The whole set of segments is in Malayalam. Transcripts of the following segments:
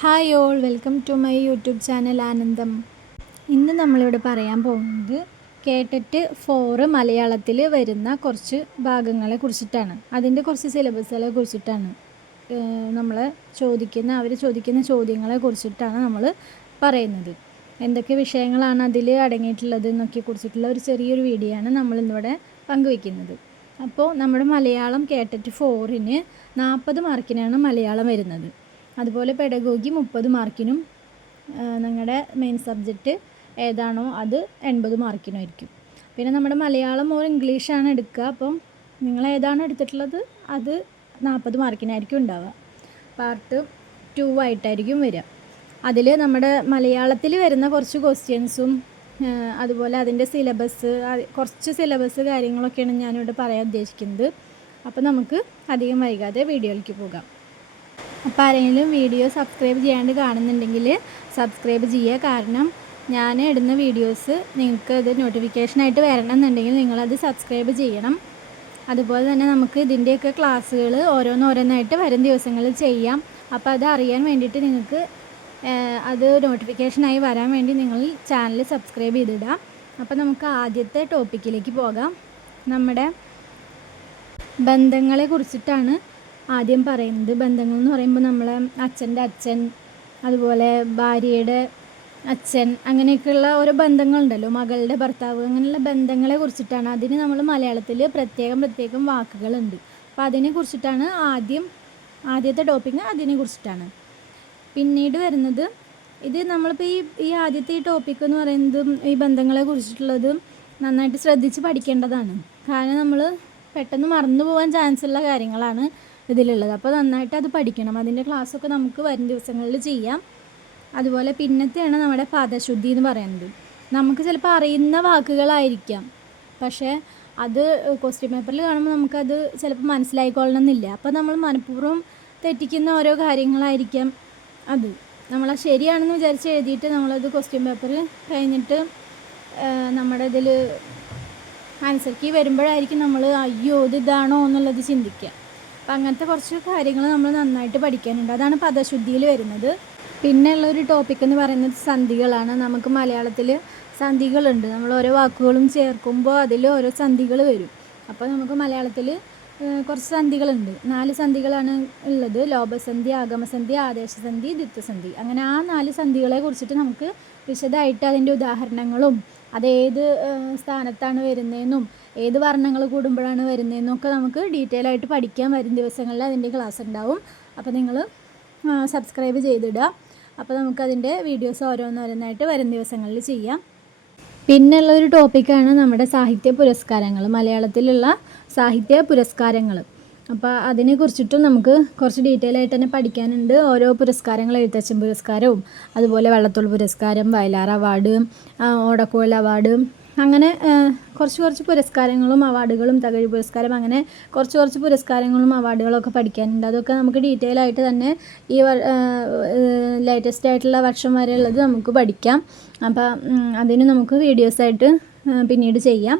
Hi all welcome to my YouTube channel Anandam ഇന്ന് നമ്മളിവിടെ പറയാൻ പോകുന്നത് കേട്ടിട്ട് ഫോറ് മലയാളത്തിൽ വരുന്ന കുറച്ച് ഭാഗങ്ങളെ കുറിച്ചിട്ടാണ്. അതിന്റെ കുറച്ച് സിലബസുകളെ കുറിച്ചിട്ടാണ്. നമ്മൾ ചോദിക്കുന്ന അവർ ചോദിക്കുന്ന ചോദ്യങ്ങളെ കുറിച്ചിട്ടാണ് നമ്മൾ പറയുന്നത്. എന്തൊക്കെ വിഷയങ്ങളാണ് അതിൽ അടങ്ങിയിട്ടുള്ളത് എന്നൊക്കെ കുറിച്ചിട്ടുള്ള ഒരു ചെറിയൊരു വീഡിയോ ആണ് നമ്മളിന്നിവിടെ പങ്കുവയ്ക്കുന്നത് അപ്പോൾ നമ്മുടെ മലയാളം കേട്ടിട്ട് ഫോറിന് നാൽപ്പത് മാർക്കിനാണ് മലയാളം വരുന്നത്. അതുപോലെ പെഡഗോഗി മുപ്പത് മാർക്കിനും നിങ്ങളുടെ മെയിൻ സബ്ജക്റ്റ് ഏതാണോ അത് എൺപത് മാർക്കിനായിരിക്കും പിന്നെ നമ്മുടെ മലയാളം ഓർ ഇംഗ്ലീഷാണ് എടുക്കുക. അപ്പം നിങ്ങൾ ഏതാണ് എടുത്തിട്ടുള്ളത്? അത് നാൽപ്പത് മാർക്കിനായിരിക്കും ഉണ്ടാവുക. പാർട്ട് ടു ആയിട്ടായിരിക്കും വരിക. അതിൽ നമ്മുടെ മലയാളത്തിൽ വരുന്ന കുറച്ച് ക്വസ്റ്റ്യൻസും അതുപോലെ അതിന്റെ സിലബസ് കുറച്ച് സിലബസ് കാര്യങ്ങളൊക്കെയാണ് ഞാനിവിടെ പറയാൻ ഉദ്ദേശിക്കുന്നത്. അപ്പോൾ നമുക്ക് അധികം വൈകാതെ വീഡിയോയിലേക്ക് പോകാം. അപ്പോൾ ആരെങ്കിലും വീഡിയോ സബ്സ്ക്രൈബ് ചെയ്യാണ്ട് കാണുന്നുണ്ടെങ്കിൽ സബ്സ്ക്രൈബ് ചെയ്യുക. കാരണം ഞാൻ ഇടുന്ന വീഡിയോസ് നിങ്ങൾക്ക് ഇത് നോട്ടിഫിക്കേഷനായിട്ട് വരണം എന്നുണ്ടെങ്കിൽ നിങ്ങളത് സബ്സ്ക്രൈബ് ചെയ്യണം. അതുപോലെ തന്നെ നമുക്ക് ഇതിന്റെയൊക്കെ ക്ലാസ്സുകൾ ഓരോന്നോരോന്നായിട്ട് വരും ദിവസങ്ങളിൽ ചെയ്യാം. അപ്പോൾ അത് അറിയാൻ വേണ്ടിയിട്ട് നിങ്ങൾക്ക് അത് നോട്ടിഫിക്കേഷനായി വരാൻ വേണ്ടി നിങ്ങൾ ചാനൽ സബ്സ്ക്രൈബ് ചെയ്തിടാം അപ്പോൾ നമുക്ക് ആദ്യത്തെ ടോപ്പിക്കിലേക്ക് പോകാം. നമ്മുടെ ബന്ധങ്ങളെ കുറിച്ചിട്ടാണ് ആദ്യം പറയുന്നത് ബന്ധങ്ങൾ എന്ന് പറയുമ്പോൾ നമ്മളെ അച്ഛന്റെ അച്ഛൻ അതുപോലെ ഭാര്യയുടെ അച്ഛൻ അങ്ങനെയൊക്കെയുള്ള ഓരോ ബന്ധങ്ങളുണ്ടല്ലോ. മകളുടെ ഭർത്താവ് അങ്ങനെയുള്ള ബന്ധങ്ങളെ കുറിച്ചിട്ടാണ്. അതിന് നമ്മൾ മലയാളത്തിൽ പ്രത്യേകം പ്രത്യേകം വാക്കുകളുണ്ട്. അപ്പോൾ അതിനെ കുറിച്ചിട്ടാണ് ആദ്യം ആദ്യത്തെ ടോപ്പിക്ക് അതിനെ കുറിച്ചിട്ടാണ്. പിന്നീട് വരുന്നത് ഇത് നമ്മളിപ്പോൾ ഈ ഈ ആദ്യത്തെ ഈ ടോപ്പിക്ക് എന്ന് പറയുന്നതും ഈ ബന്ധങ്ങളെ കുറിച്ചിട്ടുള്ളതും നന്നായിട്ട് ശ്രദ്ധിച്ച് പഠിക്കേണ്ടതാണ്. കാരണം നമ്മൾ പെട്ടെന്ന് മറന്നു പോകാൻ ചാൻസ് ഉള്ള കാര്യങ്ങളാണ്. ഇതിലുള്ളത്. അപ്പോൾ നന്നായിട്ട് അത് പഠിക്കണം. അതിന്റെ ക്ലാസ്സൊക്കെ നമുക്ക് വരും ദിവസങ്ങളിൽ ചെയ്യാം. അതുപോലെ പിന്നത്തെയാണ് നമ്മുടെ പദശുദ്ധി എന്ന് പറയുന്നത്. നമുക്ക് ചിലപ്പോൾ അറിയുന്ന വാക്കുകളായിരിക്കാം. പക്ഷേ അത് ക്വസ്റ്റ്യൻ പേപ്പറിൽ കാണുമ്പോൾ നമുക്കത് ചിലപ്പോൾ മനസ്സിലായിക്കൊള്ളണമെന്നില്ല അപ്പോൾ നമ്മൾ മനഃപൂർവം തെറ്റിക്കുന്ന ഓരോ കാര്യങ്ങളായിരിക്കാം അത്. നമ്മൾ ശരിയാണെന്ന് വിചാരിച്ച് എഴുതിയിട്ട് നമ്മളത് ക്വസ്റ്റ്യൻ പേപ്പർ കഴിഞ്ഞിട്ട് നമ്മുടെ ഇതിൽ ആൻസർ കീ വരുമ്പോഴായിരിക്കും നമ്മൾ അയ്യോ ഇത് ഇതാണോ? എന്നുള്ളത് ചിന്തിക്കുക. അപ്പം അങ്ങനത്തെ കുറച്ച് കാര്യങ്ങൾ നമ്മൾ നന്നായിട്ട് പഠിക്കാനുണ്ട്. അതാണ് പദശുദ്ധിയിൽ വരുന്നത്. പിന്നെ ഉള്ളൊരു ടോപ്പിക് എന്ന് പറയുന്നത് സന്ധികളാണ്. നമുക്ക് മലയാളത്തിൽ സന്ധികളുണ്ട്. നമ്മൾ ഓരോ വാക്കുകളും ചേർക്കുമ്പോൾ അതിൽ ഓരോ സന്ധികൾ വരും. അപ്പോൾ നമുക്ക് മലയാളത്തിൽ കുറച്ച് സന്ധികളുണ്ട്. നാല് സന്ധികളാണ് ഉള്ളത്. ലോപസന്ധി ആഗമസന്ധി ആദേശസന്ധി ദ്വിത്വസന്ധി. അങ്ങനെ ആ നാല് സന്ധികളെ കുറിച്ചിട്ട് നമുക്ക് വിശദമായിട്ട് അതിന്റെ ഉദാഹരണങ്ങളും അതേത് സ്ഥാനത്താണ് വരുന്നതെന്നും ഏത് വർണങ്ങൾ കൂടുമ്പോഴാണ് വരുന്നതെന്നും ഒക്കെ നമുക്ക് ഡീറ്റെയിൽ ആയിട്ട് പഠിക്കാൻ വരും ദിവസങ്ങളിൽ അതിന്റെ ക്ലാസ് ഉണ്ടാവും. അപ്പോൾ നിങ്ങൾ സബ്സ്ക്രൈബ് ചെയ്തിടുക. അപ്പോൾ നമുക്കതിന്റെ വീഡിയോസ് ഓരോന്നോരോന്നായിട്ട് വരും ദിവസങ്ങളിൽ ചെയ്യാം. പിന്നെയുള്ള ഒരു ടോപ്പിക്കാണ് നമ്മുടെ സാഹിത്യ പുരസ്കാരങ്ങൾ മലയാളത്തിലുള്ള സാഹിത്യ പുരസ്കാരങ്ങൾ. അപ്പോൾ അതിനെ കുറിച്ചിട്ടും നമുക്ക് കുറച്ച് ഡീറ്റെയിൽ ആയിട്ട് തന്നെ പഠിക്കാനുണ്ട്. ഓരോ പുരസ്കാരങ്ങൾ എഴുത്തച്ഛൻ പുരസ്കാരവും അതുപോലെ വള്ളത്തോൾ പുരസ്കാരം വയലാർ അവാർഡ് ഓടക്കോൽ അവാർഡ് അങ്ങനെ കുറച്ച് കുറച്ച് പുരസ്കാരങ്ങളും അവാർഡുകളും തകഴി പുരസ്കാരം അങ്ങനെ കുറച്ച് കുറച്ച് പുരസ്കാരങ്ങളും അവാർഡുകളൊക്കെ പഠിക്കാനുണ്ട്. അതൊക്കെ നമുക്ക് ഡീറ്റെയിൽ ആയിട്ട് തന്നെ ഈ ലേറ്റസ്റ്റ് ആയിട്ടുള്ള വർഷം വരെ ഉള്ളത് നമുക്ക് പഠിക്കാം. അപ്പോൾ അതിന് നമുക്ക് വീഡിയോസായിട്ട് പിന്നീട് ചെയ്യാം.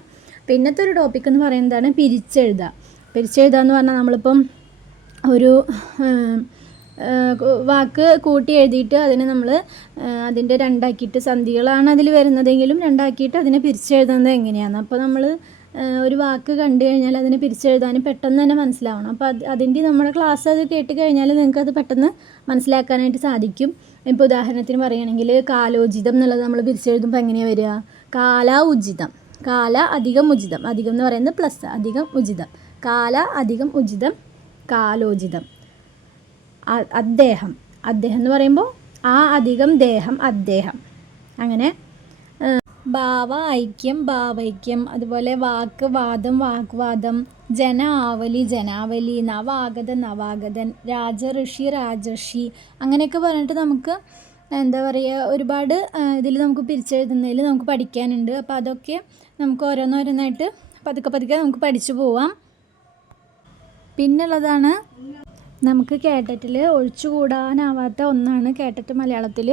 പിന്നത്തെ ഒരു ടോപ്പിക് എന്ന് പറയുന്നതാണ് പിരിച്ചെഴുതുക. പിരിച്ചെഴുതുക എന്ന് പറഞ്ഞാൽ നമ്മളിപ്പം ഒരു വാക്ക് കൂട്ടി എഴുതിയിട്ട് അതിനെ നമ്മൾ അതിന്റെ രണ്ടാക്കിയിട്ട് സന്ധികളാണ് അതിൽ വരുന്നതെങ്കിലും രണ്ടാക്കിയിട്ട് അതിനെ പിരിച്ചെഴുതുന്നത് എങ്ങനെയാണ് അപ്പോൾ നമ്മൾ ഒരു വാക്ക് കണ്ടു കഴിഞ്ഞാൽ അതിനെ പിരിച്ചെഴുതാനും പെട്ടെന്ന് തന്നെ മനസ്സിലാവണം. അപ്പോൾ അത് അതിന്റെ നമ്മുടെ ക്ലാസ് അത് കേട്ട് കഴിഞ്ഞാൽ നിങ്ങൾക്ക് അത് പെട്ടെന്ന് മനസ്സിലാക്കാനായിട്ട് സാധിക്കും. ഇപ്പോൾ ഉദാഹരണത്തിന് പറയുകയാണെങ്കിൽ കാലോചിതം എന്നുള്ളത് നമ്മൾ പിരിച്ചെഴുതുമ്പോൾ എങ്ങനെയാണ് വരിക? കാല ഉചിതം. കാല അധികം ഉചിതം. അധികം എന്ന് പറയുന്നത് പ്ലസ് അധികം ഉചിതം. കാല അധികം ഉചിതം കാലോചിതം. അദ്ദേഹം. അദ്ദേഹം എന്ന് പറയുമ്പോൾ ആ അധികം ദേഹം അദ്ദേഹം. അങ്ങനെ ഭാവ ഐക്യം ഭാവൈക്യം അതുപോലെ വാക്ക് വാദം വാക്വാദം ജന ആവലി ജനാവലി നവാഗത നവാഗതൻ രാജഋഷി രാജർഷി അങ്ങനെയൊക്കെ പറഞ്ഞിട്ട് നമുക്ക് എന്താ പറയുക ഒരുപാട് ഇതിൽ നമുക്ക് പിരിച്ചെഴുതുന്നതിൽ നമുക്ക് പഠിക്കാനുണ്ട്. അപ്പോൾ അതൊക്കെ നമുക്ക് ഓരോന്നോരോന്നായിട്ട് പതുക്കെ പതുക്കെ നമുക്ക് പഠിച്ചു പോവാം. പിന്നുള്ളതാണ് നമുക്ക് കേട്ടറ്റിൽ ഒഴിച്ചുകൂടാനാവാത്ത ഒന്നാണ് കേട്ടറ്റ് മലയാളത്തിൽ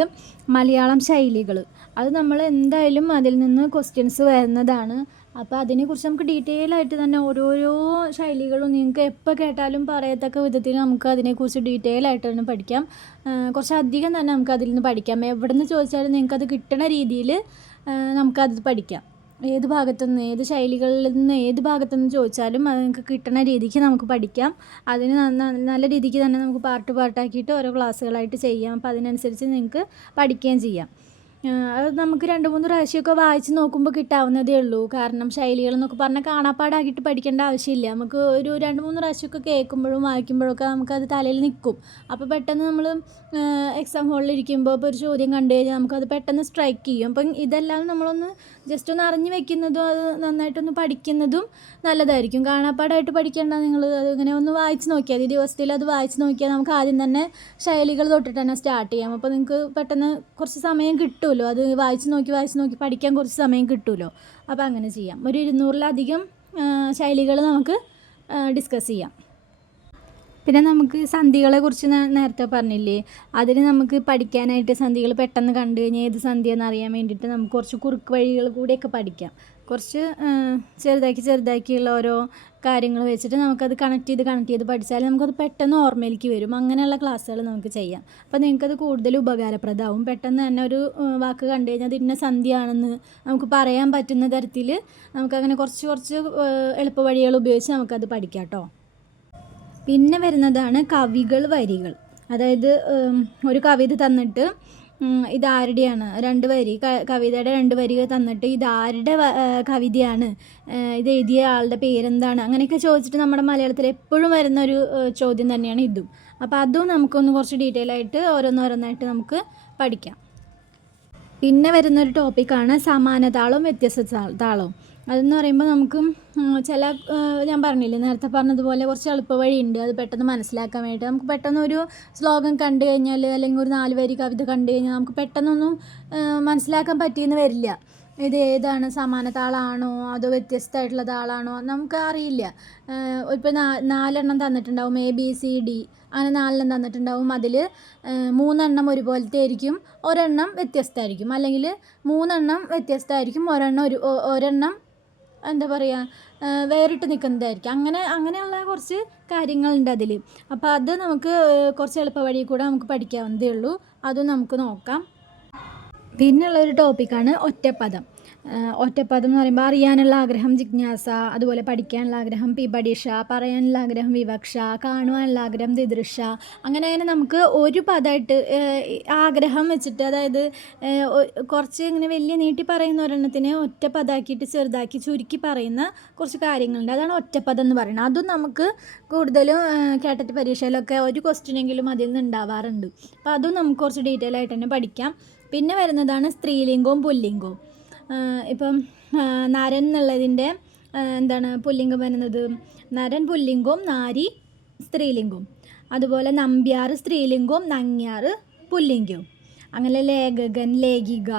മലയാളം ശൈലികൾ. അത് നമ്മൾ എന്തായാലും അതിൽ നിന്ന് ക്വസ്റ്റ്യൻസ് വരുന്നതാണ്. അപ്പോൾ അതിനെക്കുറിച്ച് നമുക്ക് ഡീറ്റെയിൽ ആയിട്ട് തന്നെ ഓരോരോ ശൈലികളും നിങ്ങൾക്ക് എപ്പോൾ കേട്ടാലും പറയത്തക്ക വിധത്തിൽ നമുക്ക് അതിനെക്കുറിച്ച് ഡീറ്റെയിൽ ആയിട്ട് തന്നെ പഠിക്കാം. കുറച്ച് അധികം തന്നെ നമുക്ക് അതിൽ നിന്ന് പഠിക്കാം. എവിടെ നിന്ന് ചോദിച്ചാലും നിങ്ങൾക്ക് അത് കിട്ടണ രീതിയിൽ നമുക്കത് പഠിക്കാം. ഏത് ഭാഗത്തുനിന്ന് ഏത് ശൈലികളിൽ നിന്ന് ഏത് ഭാഗത്തുനിന്ന് ചോദിച്ചാലും അത് നിങ്ങൾക്ക് കിട്ടുന്ന രീതിക്ക് നമുക്ക് പഠിക്കാം. അതിന് നല്ല രീതിക്ക് തന്നെ നമുക്ക് പാർട്ട് പാർട്ടാക്കിയിട്ട് ഓരോ ക്ലാസ്സുകളായിട്ട് ചെയ്യാം. അപ്പോൾ അതിനനുസരിച്ച് നിങ്ങൾക്ക് പഠിക്കുകയും ചെയ്യാം. അത് നമുക്ക് രണ്ട് മൂന്ന് പ്രാവശ്യമൊക്കെ വായിച്ച് നോക്കുമ്പോൾ കിട്ടാവുന്നതേ ഉള്ളൂ. കാരണം ശൈലികൾ എന്നൊക്കെ പറഞ്ഞാൽ കാണാപ്പാടാക്കിയിട്ട് പഠിക്കേണ്ട ആവശ്യമില്ല. നമുക്ക് ഒരു രണ്ട് മൂന്ന് പ്രാവശ്യമൊക്കെ കേൾക്കുമ്പോഴും വായിക്കുമ്പോഴൊക്കെ നമുക്കത് തലയിൽ നിൽക്കും. അപ്പോൾ പെട്ടെന്ന് നമ്മൾ എക്സാം ഹോളിൽ ഇരിക്കുമ്പോൾ ഇപ്പോൾ ഒരു ചോദ്യം കണ്ടു കഴിഞ്ഞാൽ നമുക്കത് പെട്ടെന്ന് സ്ട്രൈക്ക് ചെയ്യും. അപ്പം ഇതെല്ലാം നമ്മളൊന്ന് ജസ്റ്റ് ഒന്ന് അറിഞ്ഞു വെക്കുന്നതും അത് നന്നായിട്ടൊന്ന് പഠിക്കുന്നതും നല്ലതായിരിക്കും. കാണാപ്പാടായിട്ട് പഠിക്കേണ്ട നിങ്ങൾ അത് ഇങ്ങനെ ഒന്ന് വായിച്ച് നോക്കിയാൽ മതി. ദിവസത്തിൽ അത് വായിച്ച് നോക്കിയാൽ നമുക്ക് ആദ്യം തന്നെ ശൈലികൾ തൊട്ടിട്ട് തന്നെ സ്റ്റാർട്ട് ചെയ്യാം. അപ്പോൾ നിങ്ങൾക്ക് പെട്ടെന്ന് കുറച്ച് സമയം കിട്ടുമല്ലോ? അത് വായിച്ച് നോക്കി വായിച്ച് നോക്കി പഠിക്കാൻ കുറച്ച് സമയം കിട്ടുമല്ലോ? അപ്പോൾ അങ്ങനെ ചെയ്യാം. ഒരു ഇരുന്നൂറിലധികം ശൈലികൾ നമുക്ക് ഡിസ്കസ് ചെയ്യാം. പിന്നെ നമുക്ക് സന്ധികളെ കുറിച്ച് നേരത്തെ പറഞ്ഞില്ലേ? അതിന് നമുക്ക് പഠിക്കാനായിട്ട് സന്ധികൾ പെട്ടെന്ന് കണ്ടു കഴിഞ്ഞാൽ ഏത് സന്ധിയെന്ന് അറിയാൻ വേണ്ടിയിട്ട് നമുക്ക് കുറച്ച് കുറുക്ക് വഴികൾ കൂടിയൊക്കെ പഠിക്കാം. കുറച്ച് ചെറുതാക്കി ചെറുതാക്കിയുള്ള ഓരോ കാര്യങ്ങൾ വെച്ചിട്ട് നമുക്കത് കണക്ട് ചെയ്ത് കണക്ട് ചെയ്ത് പഠിച്ചാൽ നമുക്കത് പെട്ടെന്ന് ഓർമ്മയിലേക്ക് വരും. അങ്ങനെയുള്ള ക്ലാസ്സുകൾ നമുക്ക് ചെയ്യാം. അപ്പോൾ നിങ്ങൾക്കത് കൂടുതൽ ഉപകാരപ്രദമാവും. പെട്ടെന്ന് തന്നെ ഒരു വാക്ക് കണ്ടു കഴിഞ്ഞാൽ അത് ഇന്ന സന്ധ്യയാണെന്ന് നമുക്ക് പറയാൻ പറ്റുന്ന തരത്തിൽ നമുക്കങ്ങനെ കുറച്ച് കുറച്ച് എളുപ്പ വഴികൾ ഉപയോഗിച്ച് നമുക്കത് പഠിക്കാം കേട്ടോ പിന്നെ വരുന്നതാണ് കവികൾ വരികൾ. അതായത് ഒരു കവിത തന്നിട്ട് ഇതാരുടെയാണ് രണ്ട് വരി. കവിതയുടെ രണ്ട് വരി തന്നിട്ട് ഇതാരുടെ കവിതയാണ്? ഇത് എഴുതിയ ആളുടെ പേരെന്താണ്? അങ്ങനെയൊക്കെ ചോദിച്ചിട്ട് നമ്മുടെ മലയാളത്തിൽ എപ്പോഴും വരുന്ന ഒരു ചോദ്യം തന്നെയാണ് ഇതും. അപ്പോൾ അതും നമുക്കൊന്ന് കുറച്ച് ഡീറ്റെയിൽ ആയിട്ട് ഓരോന്നോരോന്നായിട്ട് നമുക്ക് പഠിക്കാം. പിന്നെ വരുന്നൊരു ടോപ്പിക്കാണ് സമാന താളവും വ്യത്യസ്ത താളവും. അതെന്ന് പറയുമ്പോൾ നമുക്ക് ചില ഞാൻ പറഞ്ഞില്ലേ നേരത്തെ പറഞ്ഞതുപോലെ കുറച്ച് എളുപ്പ വഴിയുണ്ട് അത് പെട്ടെന്ന് മനസ്സിലാക്കാൻ വേണ്ടി നമുക്ക് പെട്ടെന്ന് ഒരു ശ്ലോകം കണ്ടു കഴിഞ്ഞാൽ അല്ലെങ്കിൽ ഒരു നാല് വരി കവിത കണ്ടു കഴിഞ്ഞാൽ നമുക്ക് പെട്ടെന്നൊന്നും മനസ്സിലാക്കാൻ പറ്റിയെന്ന് വരില്ല. ഇത് ഏതാണ്? സമാന താളാണോ അതോ വ്യത്യസ്തമായിട്ടുള്ള താളാണോ നമുക്ക് അറിയില്ല. ഇപ്പോൾ നാലെണ്ണം തന്നിട്ടുണ്ടാവും എ ബി സി ഡി അങ്ങനെ നാലെണ്ണം തന്നിട്ടുണ്ടാവും. അതിൽ മൂന്നെണ്ണം ഒരുപോലത്തെ ആയിരിക്കും. ഒരെണ്ണം വ്യത്യസ്തമായിരിക്കും. അല്ലെങ്കിൽ മൂന്നെണ്ണം വ്യത്യസ്തമായിരിക്കും. ഒരെണ്ണം ഒരു ഒരെണ്ണം എന്താ പറയുക വേറിട്ട് നിൽക്കുന്നതായിരിക്കും അങ്ങനെ അങ്ങനെയുള്ള കുറച്ച് കാര്യങ്ങളുണ്ട് അതിൽ അപ്പോൾ അത് നമുക്ക് കുറച്ച് എളുപ്പ വഴി കൂടെ നമുക്ക് പഠിക്കാവുന്നതേ ഉള്ളൂ. അതും നമുക്ക് നോക്കാം. പിന്നെയുള്ളൊരു ടോപ്പിക്കാണ് ഒറ്റപ്പദം. ഒറ്റപ്പദം എന്ന് പറയുമ്പോൾ അറിയാനുള്ള ആഗ്രഹം ജിജ്ഞാസ അതുപോലെ പഠിക്കാനുള്ള ആഗ്രഹം പിപടിഷ പറയാനുള്ള ആഗ്രഹം വിവക്ഷ കാണുവാനുള്ള ആഗ്രഹം ദിദൃഷ അങ്ങനെ അങ്ങനെ നമുക്ക് ഒരു പദമായിട്ട് ആഗ്രഹം വെച്ചിട്ട് അതായത് കുറച്ച് ഇങ്ങനെ വലിയ നീട്ടി പറയുന്ന ഒരെണ്ണത്തിനെ ഒറ്റ പദമാക്കിയിട്ട് ചെറുതാക്കി ചുരുക്കി പറയുന്ന കുറച്ച് കാര്യങ്ങളുണ്ട്. അതാണ് ഒറ്റപ്പദം എന്ന് പറയുന്നത്. അതും നമുക്ക് കൂടുതലും കേട്ടറ്റ് പരീക്ഷയിലൊക്കെ ഒരു ക്വസ്റ്റ്യനെങ്കിലും അതിൽ നിന്ന് ഉണ്ടാവാറുണ്ട്. അപ്പോൾ അതും നമുക്ക് കുറച്ച് ഡീറ്റെയിൽ ആയിട്ട് തന്നെ പഠിക്കാം. പിന്നെ വരുന്നതാണ് സ്ത്രീലിംഗവും പുല്ലിംഗവും. ഇപ്പം നരൻ എന്നുള്ളതിന്റെ എന്താണ് പുല്ലിംഗം വരുന്നത് നരൻ പുല്ലിംഗവും നാരി സ്ത്രീലിംഗവും. അതുപോലെ നമ്പ്യാർ സ്ത്രീലിംഗവും നങ്ങ്യാർ പുല്ലിംഗവും. അങ്ങനെ ലേഖകൻ ലേഖിക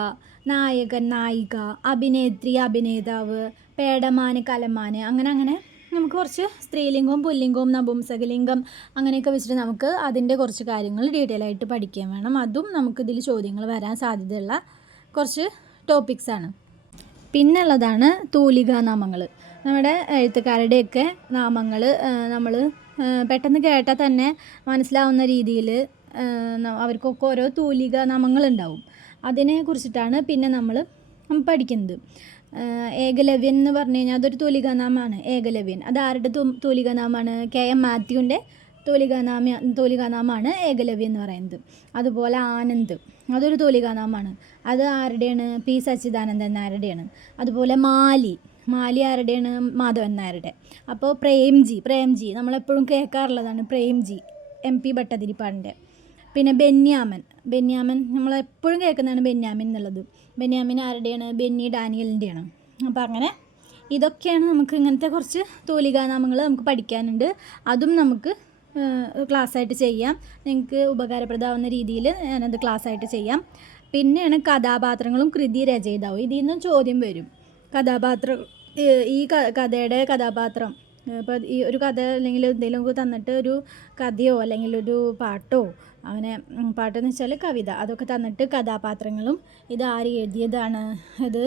നായകൻ നായിക അഭിനേത്രി അഭിനേതാവ് പേടമാന് കലമാന് അങ്ങനെ അങ്ങനെ നമുക്ക് കുറച്ച് സ്ത്രീലിംഗവും പുല്ലിംഗവും നപുംസകലിംഗം അങ്ങനെയൊക്കെ വെച്ചിട്ട് നമുക്ക് അതിന്റെ കുറച്ച് കാര്യങ്ങൾ ഡീറ്റെയിൽ ആയിട്ട് പഠിക്കാൻ വേണം. അതും നമുക്കിതിൽ ചോദ്യങ്ങൾ വരാൻ സാധ്യതയുള്ള കുറച്ച് ടോപ്പിക്സാണ് പിന്നുള്ളതാണ് ഉള്ളതാണ് നാമങ്ങൾ. നമ്മുടെ എഴുത്തുകാരുടെയൊക്കെ നാമങ്ങൾ നമ്മൾ പെട്ടെന്ന് കേട്ടാൽ തന്നെ മനസ്സിലാവുന്ന രീതിയിൽ അവർക്കൊക്കെ ഓരോ തൂലിക നാമങ്ങളുണ്ടാവും. അതിനെ കുറിച്ചിട്ടാണ് പിന്നെ നമ്മൾ പഠിക്കുന്നത്. ഏകലവ്യൻ എന്ന് പറഞ്ഞു കഴിഞ്ഞാൽ അതൊരു തൂലികാനാമമാണ് ഏകലവ്യൻ. അത് ആരുടെ തൂലികാനാമമാണ് കെ എം മാത്യുവിന്റെ തൂലികാനാമ തോലികാനാമാണ് ഏകലവ്യം എന്ന് പറയുന്നത്. അതുപോലെ ആനന്ദ് അതൊരു തോലികാനാമാണ് അത് ആരുടെയാണ്? പി. സച്ചിദാനന്ദൻ നായരുടെയാണ്. അതുപോലെ മാലി മാലി ആരുടെയാണ്? മാധവൻ നായരുടെ. അപ്പോൾ പ്രേംജി പ്രേംജി നമ്മളെപ്പോഴും കേൾക്കാറുള്ളതാണ് പ്രേംജി എം പി ഭട്ടതിരിപ്പാടിന്റെ. പിന്നെ ബെന്യാമൻ ബെന്യാമൻ നമ്മളെപ്പോഴും കേൾക്കുന്നതാണ് ബെന്യാമിൻ എന്നുള്ളത്. ബെന്യാമിൻ ആരുടെയാണ്? ബെന്നി ഡാനിയലിന്റെയാണ്. അപ്പോൾ അങ്ങനെ ഇതൊക്കെയാണ് നമുക്ക് ഇങ്ങനത്തെ കുറച്ച് തൂലികാനാമങ്ങൾ നമുക്ക് പഠിക്കാനുണ്ട്. അതും നമുക്ക് ക്ലാസ്സായിട്ട് ചെയ്യാം. നിങ്ങൾക്ക് ഉപകാരപ്രദമാവുന്ന രീതിയിൽ ഞാനത് ക്ലാസ്സായിട്ട് ചെയ്യാം. പിന്നെയാണ് കഥാപാത്രങ്ങളും കൃതി രചയിതാവും. ഇതിൽ നിന്നും ചോദ്യം വരും. കഥാപാത്രം ഈ കഥയുടെ കഥാപാത്രം ഇപ്പോൾ ഈ ഒരു കഥ അല്ലെങ്കിൽ എന്തെങ്കിലും തന്നിട്ട് ഒരു കഥയോ അല്ലെങ്കിൽ ഒരു പാട്ടോ അങ്ങനെ പാട്ടെന്ന് വെച്ചാൽ കവിത അതൊക്കെ തന്നിട്ട് കഥാപാത്രങ്ങളും ഇത് ആര് എഴുതിയതാണ് ഇത്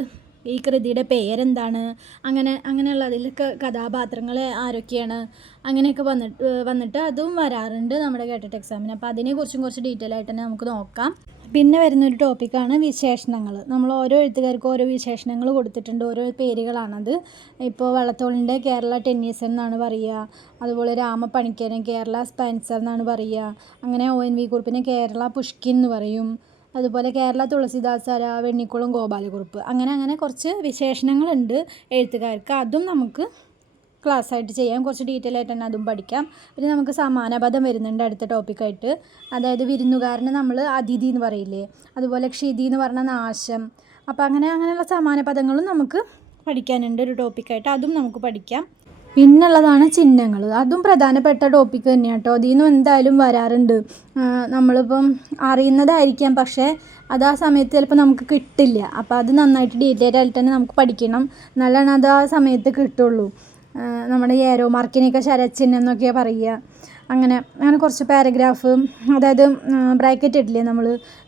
ഈ കൃതിയുടെ പേരെന്താണ്? അങ്ങനെ അങ്ങനെയുള്ള അതിലൊക്കെ കഥാപാത്രങ്ങൾ ആരൊക്കെയാണ്? അങ്ങനെയൊക്കെ വന്നിട്ട് വന്നിട്ട് അതും വരാറുണ്ട് നമ്മുടെ കേട്ടിട്ട് എക്സാമിന് അപ്പോൾ അതിനെക്കുറിച്ചും കുറച്ച് ഡീറ്റെയിൽ ആയിട്ട് തന്നെ നമുക്ക് നോക്കാം. പിന്നെ വരുന്നൊരു ടോപ്പിക്കാണ് വിശേഷണങ്ങൾ. നമ്മൾ ഓരോ എഴുത്തുകാർക്കും ഓരോ വിശേഷണങ്ങൾ കൊടുത്തിട്ടുണ്ട്. ഓരോ പേരുകളാണത്. ഇപ്പോൾ വള്ളത്തോളിന്റെ കേരള ടെന്നീസ് എന്നാണ് പറയുക. അതുപോലെ രാമപണിക്കരൻ കേരള സ്പെൻസർ എന്നാണ് പറയുക. അങ്ങനെ ഒ എൻ വി കുറിപ്പിനെ കേരള പുഷ്കിൻ എന്ന് പറയും. അതുപോലെ കേരള തുളസിദാസര വെണ്ണിക്കുളം ഗോപാലകുറുപ്പ് അങ്ങനെ അങ്ങനെ കുറച്ച് വിശേഷണങ്ങളുണ്ട് എഴുത്തുകാർക്ക്. അതും നമുക്ക് ക്ലാസ് ആയിട്ട് ചെയ്യാം. കുറച്ച് ഡീറ്റെയിൽ ആയിട്ട് തന്നെ അതും പഠിക്കാം. പിന്നെ നമുക്ക് സമാനപദം വരുന്നുണ്ട് അടുത്ത ടോപ്പിക്കായിട്ട് അതായത് വിരുന്നുകാരനെ നമ്മൾ അതിഥി എന്ന് പറയില്ലേ? അതുപോലെ ക്ഷിതി എന്ന് പറഞ്ഞ നാശം. അപ്പോൾ അങ്ങനെ അങ്ങനെയുള്ള സമാന പദങ്ങളും നമുക്ക് പഠിക്കാനുണ്ട് ഒരു ടോപ്പിക്കായിട്ട് അതും നമുക്ക് പഠിക്കാം. പിന്നുള്ളതാണ് ചിഹ്നങ്ങൾ അതും പ്രധാനപ്പെട്ട ടോപ്പിക്ക് തന്നെയാണ് കേട്ടോ അതിൽ നിന്നും എന്തായാലും വരാറുണ്ട്. നമ്മളിപ്പം അറിയുന്നതായിരിക്കാം പക്ഷേ അത് ആ സമയത്ത് ചിലപ്പോൾ നമുക്ക് കിട്ടില്ല. അപ്പോൾ അത് നന്നായിട്ട് ഡീറ്റെയിൽ ആയിട്ട് തന്നെ നമുക്ക് പഠിക്കണം. എന്നാലാണ് അത് ആ സമയത്ത് കിട്ടുള്ളൂ. നമ്മുടെ ഏരോ മാർക്കിനെയൊക്കെ ശരചിഹ്നം എന്നൊക്കെയാണ് പറയുക. അങ്ങനെ അങ്ങനെ കുറച്ച് പാരഗ്രാഫ് അതായത് ബ്രാക്കറ്റ് ഇട്ടില്ലേ നമ്മൾ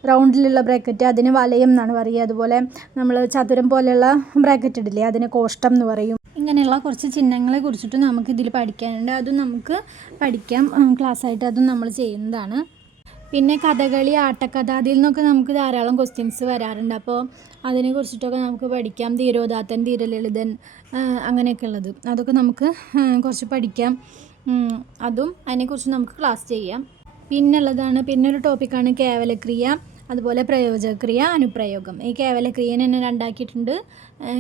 റൗണ്ടിലുള്ള ബ്രാക്കറ്റ് അതിന് വലയം എന്നാണ് പറയുക. അതുപോലെ നമ്മൾ ചതുരം പോലെയുള്ള ബ്രാക്കറ്റ് ഇടില്ലേ അതിന് കോഷ്ടം എന്ന് പറയും. ഇങ്ങനെയുള്ള കുറച്ച് ചിഹ്നങ്ങളെ കുറിച്ചിട്ട് നമുക്ക് ഇതിൽ പഠിക്കാനുണ്ട്. അതും നമുക്ക് പഠിക്കാം. ക്ലാസ് ആയിട്ട് അതും നമ്മൾ ചെയ്യുന്നതാണ്. പിന്നെ കഥകളി ആട്ടക്കഥ അതിൽ നിന്നൊക്കെ നമുക്ക് ധാരാളം ക്വസ്റ്റ്യൻസ് വരാറുണ്ട്. അപ്പോൾ അതിനെ കുറിച്ചിട്ടൊക്കെ നമുക്ക് പഠിക്കാം. ധീരോദാത്തൻ ധീരലളിതൻ അങ്ങനെയൊക്കെ ഉള്ളത്. അതൊക്കെ നമുക്ക് കുറച്ച് പഠിക്കാം. അതും അതിനെക്കുറിച്ച് നമുക്ക് ക്ലാസ് ചെയ്യാം. പിന്നുള്ളതാണ് പിന്നെ ഒരു ടോപ്പിക്കാണ് കേവലക്രിയ അതുപോലെ പ്രയോജകക്രിയ അനുപ്രയോഗം. ഈ കേവലക്രിയനെ തന്നെ രണ്ടാക്കിയിട്ടുണ്ട്.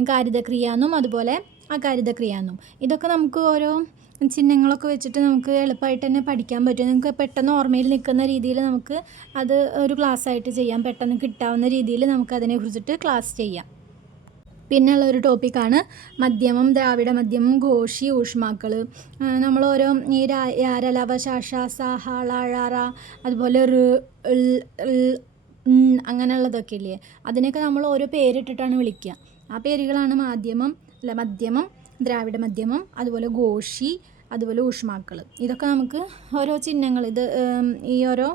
കാരിതക്രിയ എന്നും അതുപോലെ അകാരിതക്രിയ എന്നും ഇതൊക്കെ നമുക്ക് ഓരോ ചിഹ്നങ്ങളൊക്കെ വെച്ചിട്ട് നമുക്ക് എളുപ്പമായിട്ട് തന്നെ പഠിക്കാൻ പറ്റും. നിങ്ങൾക്ക് പെട്ടെന്ന് ഓർമ്മയിൽ നിൽക്കുന്ന രീതിയിൽ നമുക്ക് അത് ഒരു ക്ലാസ് ആയിട്ട് ചെയ്യാം. പെട്ടെന്ന് കിട്ടാവുന്ന രീതിയിൽ നമുക്ക് അതിനെ അതിനെക്കുറിച്ചിട്ട് ക്ലാസ് ചെയ്യാം. പിന്നെയുള്ള ഒരു ടോപ്പിക്കാണ് മധ്യമം ദ്രാവിഡ മധ്യമം ഘോഷി ഊഷ്മാക്കൾ നമ്മൾ ഓരോ ഈ രാരലവ ശാഷ സഹാളാഴാറ അതുപോലെ അങ്ങനെയുള്ളതൊക്കെ ഇല്ലേ? അതിനൊക്കെ നമ്മൾ ഓരോ പേരിട്ടിട്ടാണ് വിളിക്കുക. ആ പേരുകളാണ് മാധ്യമം അല്ല മധ്യമം ദ്രാവിഡ മധ്യമം അതുപോലെ ഘോഷി അതുപോലെ ഊഷ്മാക്കൾ ഇതൊക്കെ നമുക്ക് ഓരോ ചിഹ്നങ്ങൾ ഇത് ഈ ഓരോ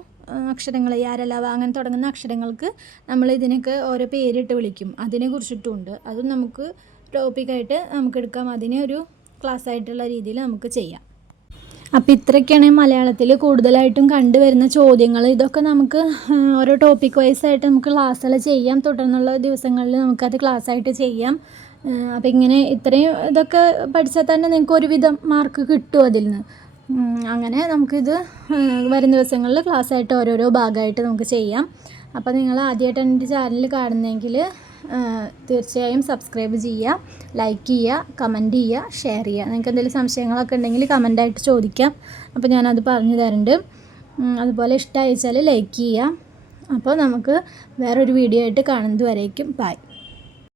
അക്ഷരങ്ങൾ യാരലവ അങ്ങനെ തുടങ്ങുന്ന അക്ഷരങ്ങൾക്ക് നമ്മൾ ഇതിനൊക്കെ ഓരോ പേരിട്ട് വിളിക്കും. അതിനെ കുറിച്ചിട്ടുമുണ്ട്. അതും നമുക്ക് ടോപ്പിക്കായിട്ട് നമുക്ക് എടുക്കാം. അതിനെ ഒരു ക്ലാസ് ആയിട്ടുള്ള രീതിയിൽ നമുക്ക് ചെയ്യാം. അപ്പം ഇത്രയൊക്കെയാണ് മലയാളത്തിൽ കൂടുതലായിട്ടും കണ്ടുവരുന്ന ചോദ്യങ്ങൾ ഇതൊക്കെ നമുക്ക് ഓരോ ടോപ്പിക് വൈസ് ആയിട്ട് നമുക്ക് ക്ലാസ്സുകൾ ചെയ്യാം. തുടർന്നുള്ള ദിവസങ്ങളിൽ നമുക്കത് ക്ലാസ്സായിട്ട് ചെയ്യാം. അപ്പോൾ ഇങ്ങനെ ഇത്രയും ഇതൊക്കെ പഠിച്ചാൽ തന്നെ നിങ്ങൾക്ക് ഒരുവിധം മാർക്ക് കിട്ടും അതിൽ നിന്ന് അങ്ങനെ നമുക്കിത് വരും ദിവസങ്ങളിൽ ക്ലാസ് ആയിട്ട് ഓരോരോ ഭാഗമായിട്ട് നമുക്ക് ചെയ്യാം. അപ്പോൾ നിങ്ങൾ ആദ്യമായിട്ട് എന്റെ ചാനൽ കാണുന്നെങ്കിൽ തീർച്ചയായും സബ്സ്ക്രൈബ് ചെയ്യുക ലൈക്ക് ചെയ്യുക കമന്റ് ചെയ്യുക ഷെയർ ചെയ്യുക നിങ്ങൾക്ക് എന്തെങ്കിലും സംശയങ്ങളൊക്കെ ഉണ്ടെങ്കിൽ കമന്റായിട്ട് ചോദിക്കാം. അപ്പോൾ ഞാനത് പറഞ്ഞു തരുന്നുണ്ട് അതുപോലെ വെച്ചാൽ ലൈക്ക് ചെയ്യുക അപ്പോൾ നമുക്ക് വേറൊരു വീഡിയോ ആയിട്ട് കാണുന്നത് വരേക്കും. ബൈ